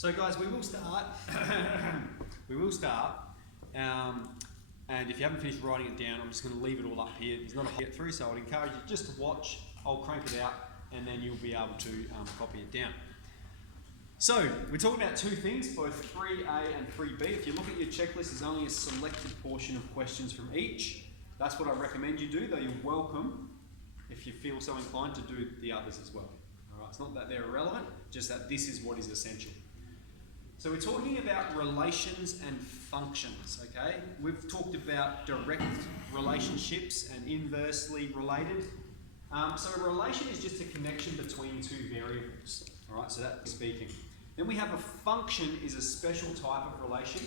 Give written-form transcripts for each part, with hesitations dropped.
So guys, we will start. And if you haven't finished writing it down, I'm just going to leave it all up here. There's not a get through, so I'd encourage you just to watch. I'll crank it out, and then you'll be able to copy it down. So we're talking about two things, both 3A and 3B. If you look at your checklist, there's only a selected portion of questions from each. That's what I recommend you do, though you're welcome, if you feel so inclined, to do the others as well. All right, it's not that they're irrelevant, just that this is what is essential. So we're talking about relations and functions, okay? We've talked about direct relationships and inversely related. So a relation is just a connection between two variables, all right? So that's speaking. Then we have a function is a special type of relation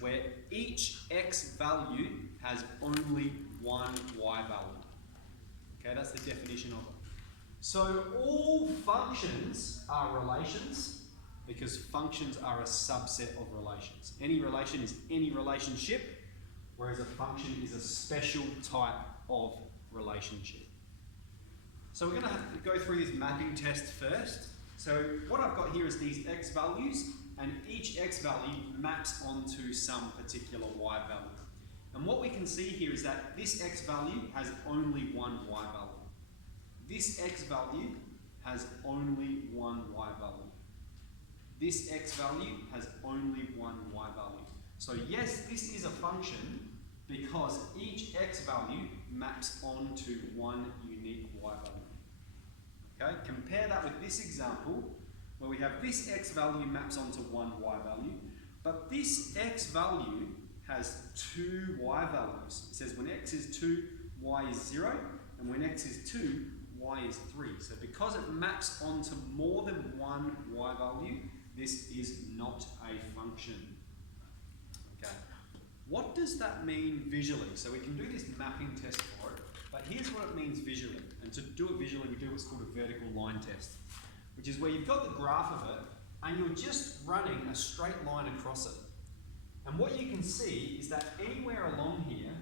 where each x value has only one y value. Okay, that's the definition of it. So all functions are relations, because functions are a subset of relations. Any relation is any relationship, whereas a function is a special type of relationship. So we're going to have to go through this mapping test first. So what I've got here is these x values, and each x value maps onto some particular y value. And what we can see here is that this x value has only one y value. This x value has only one y value. This x value has only one y value. So yes, this is a function because each x value maps onto one unique y value. Okay, compare that with this example where we have this x value maps onto one y value, but this x value has two y values. It says when x is 2, y is 0, and when x is 2, y is 3. So because it maps onto more than one y value, this is not a function. Okay. What does that mean visually? So we can do this mapping test for it, but here's what it means visually. And to do it visually, we do what's called a vertical line test, which is where you've got the graph of it, and you're just running a straight line across it. And what you can see is that anywhere along here,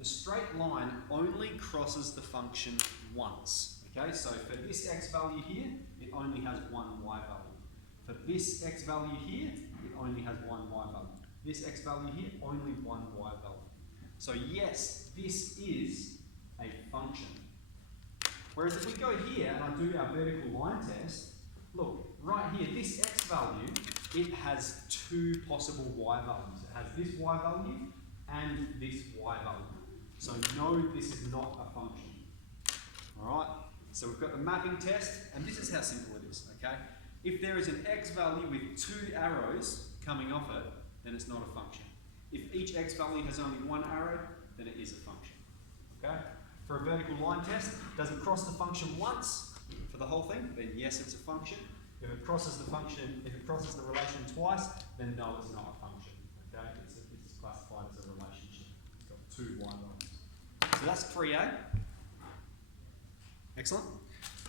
the straight line only crosses the function once. Okay, so for this x value here, it only has one y value. For this x value here, it only has one y value. This x value here, only one y value. So yes, this is a function. Whereas if we go here and I do our vertical line test, look, right here, this x value, it has two possible y values. It has this y value and this y value. So no, this is not a function. All right, so we've got the mapping test, and this is how simple it is, okay? If there is an x value with two arrows coming off it, then it's not a function. If each x value has only one arrow, then it is a function. Okay? For a vertical line test, does it cross the function once for the whole thing? Then yes, it's a function. If it crosses the relation twice, then no, it's not a function. Okay? It's classified as a relationship. It's got two y values. So that's 3A. Excellent.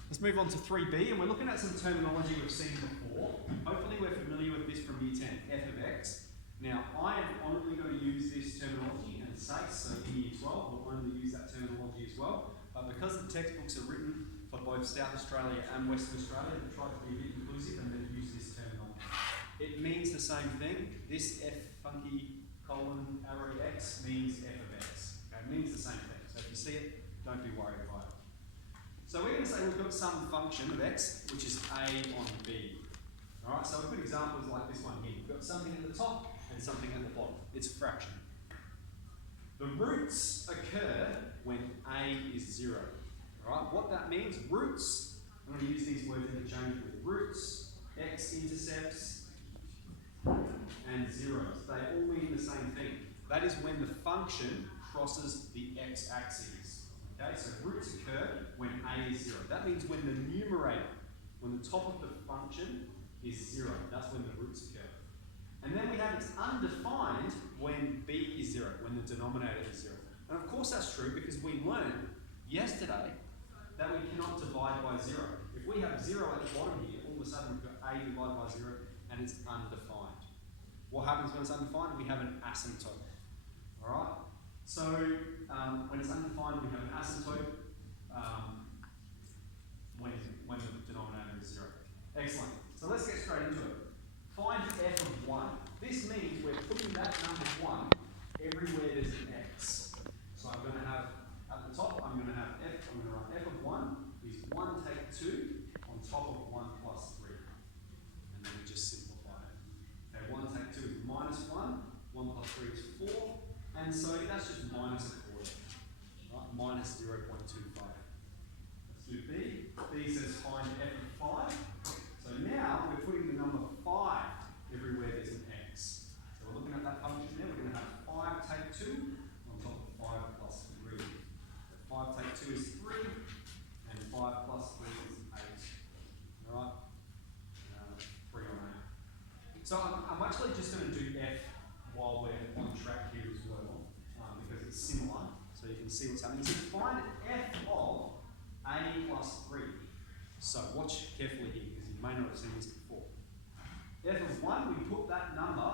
Let's move on to 3B, and we're looking at some terminology we've seen before. Hopefully we're familiar with this from Year 10, f of x. Now, I am only going to use this terminology, and it's safe, so in Year 12 we'll only use that terminology as well. But because the textbooks are written for both South Australia and Western Australia, we've tried to be a bit inclusive and then use this terminology. It means the same thing. This f funky colon arrow x means f of x. Okay, it means the same thing. So if you see it, don't be worried about it. So we're going to say we've got some function of x, which is a on b. All right, so a good example is like this one here. We've got something at the top and something at the bottom. It's a fraction. The roots occur when a is 0. All right, what that means, roots, I'm going to use these words interchangeably. Roots, x-intercepts, and zeros. They all mean the same thing. That is when the function crosses the x-axis. Okay, so roots occur when a is 0. That means when the numerator, when the top of the function is 0, that's when the roots occur. And then we have it's undefined when b is 0, when the denominator is 0. And of course that's true because we learned yesterday that we cannot divide by 0. If we have 0 at the bottom here, all of a sudden we've got a divided by 0 and it's undefined. What happens when it's undefined? We have an asymptote. Alright? So when it's undefined, we have an asymptote when the denominator is 0. Excellent. So let's get straight into it. Find top of 1 plus 3. And then we just simplify it. Okay, 1 take 2 is minus 1. 1 plus 3 is 4. And so that's just minus a quarter. Right? Minus 0.25. Let's do B. B says find f of 5. So now we're putting the number 5 everywhere there's an x. So we're looking at that function there. We're going to have 5 take 2 on top of 5 plus 3. So 5 take 2 is 3. And 5 plus 3 is 8. Alright? 3 on 8. So I'm actually just going to do f while we're on track here as well, because it's similar, so you can see what's happening. So find f of a plus 3. So watch carefully here, because you may not have seen this before. F of 1, we put that number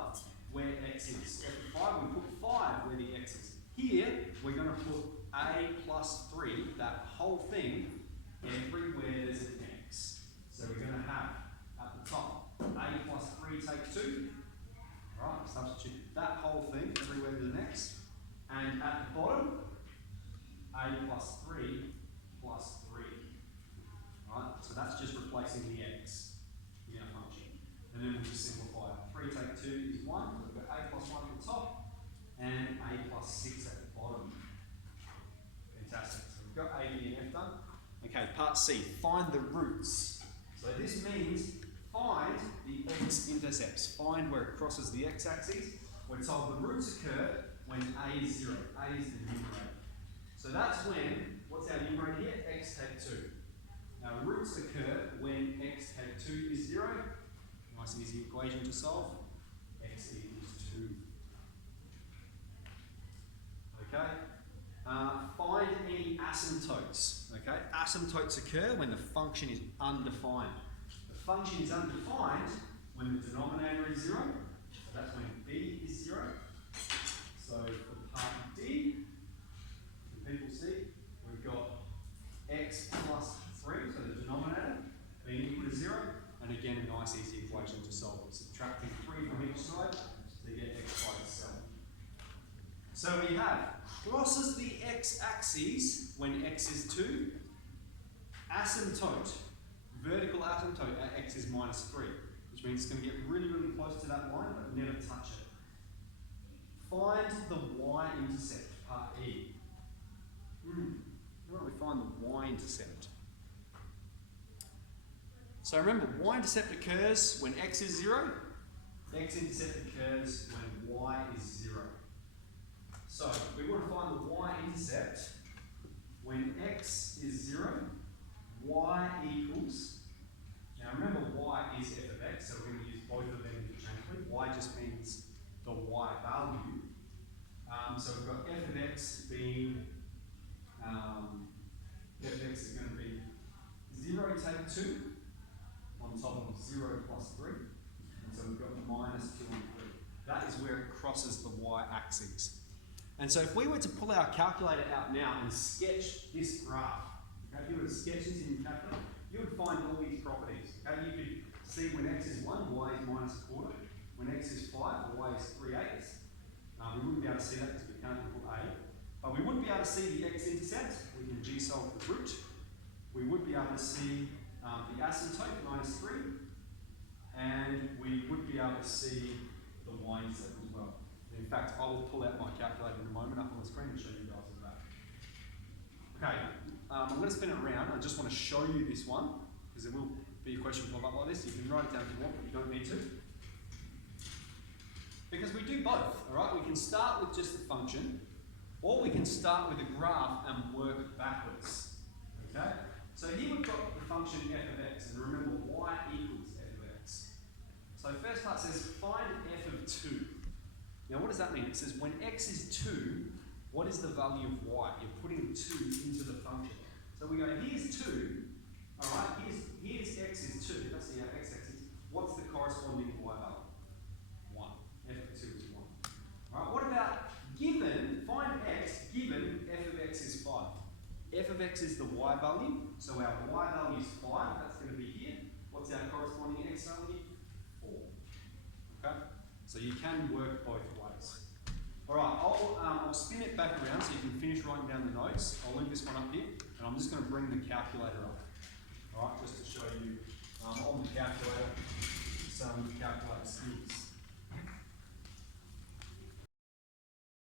where x is. F of 5, we put 5 where the x is. Here, we're going to put a plus 3, that whole thing, everywhere there's an x. So we're going to have, at the top, a plus 3 take 2. Alright, substitute that whole thing everywhere there's an x. And at the bottom, a plus 3 plus 3. Alright, so that's just replacing the x in our function. And then we'll just simplify it. 3 take 2 is 1. We've got a plus 1 at the top and a plus 6 at the bottom. Fantastic. So we've got A, B, and F done. Okay, part C, find the roots. So this means find the x-intercepts. Find where it crosses the x-axis. We're told the roots occur when a is 0. A is the numerator. So that's when, what's our numerator here? X take 2. Now roots occur when x take 2 is 0. Nice and easy equation to solve. X equals 2. Okay. Find any asymptotes. Okay. Asymptotes occur when the function is undefined. The function is undefined when the denominator is 0. So that's when b is 0. So for part D, can people see? We've got x plus 3, so the denominator being equal to 0. And again, a nice easy equation to solve. We're subtracting 3 from each side to get x by itself. So we have crosses the x-axis when x is 2. Asymptote, vertical asymptote at x is minus 3, which means it's going to get really, really close to that line, but never touch it. Find the y-intercept, part E. How do we find the y-intercept? So remember, y-intercept occurs when x is 0. X-intercept occurs when y is 0. So we want to find the y-intercept when x is 0, y equals, now remember y is f of x, so we're going to use both of them interchangeably. Y just means the y value. So we've got f of x being, f of x is going to be 0 take 2 on top of 0 plus 3. And so we've got minus 2 on 3. That is where it crosses the y-axis. And so if we were to pull our calculator out now and sketch this graph, okay, if you were to sketch this in your calculator, you would find all these properties. Okay, you could see when x is 1, y is minus a quarter. When x is 5, y is 3/8. We wouldn't be able to see that because we can't equal a. But we would be able to see the x-intercept. We can g-solve the root. We would be able to see the asymptote, minus 3. And we would be able to see the y-intercept as well. In fact, I will pull out my calculator in a moment up on the screen and show you guys that. Okay, I'm going to spin it around. I just want to show you this one, because there will be a question pop up like this. You can write it down if you want, but you don't need to. Because we do both, alright? We can start with just the function, or we can start with a graph and work backwards. Okay? So here we've got the function f of x, and remember y equals f of x. So first part says find f of 2. Now what does that mean? It says when x is 2, what is the value of y? You're putting 2 into the function. So we go, here's 2, alright, here's x is 2, that's the x-axis. What's the corresponding y value? 1. F of 2 is 1. Alright, what about given, find x, given f of x is 5. F of x is the y value, so our y value is 5, that's going to be here. What's our corresponding x value? 4. Okay? So you can work both ways. Alright, I'll spin it back around so you can finish writing down the notes. I'll leave this one up here, and I'm just going to bring the calculator up. Alright, just to show you calculator some calculator skills.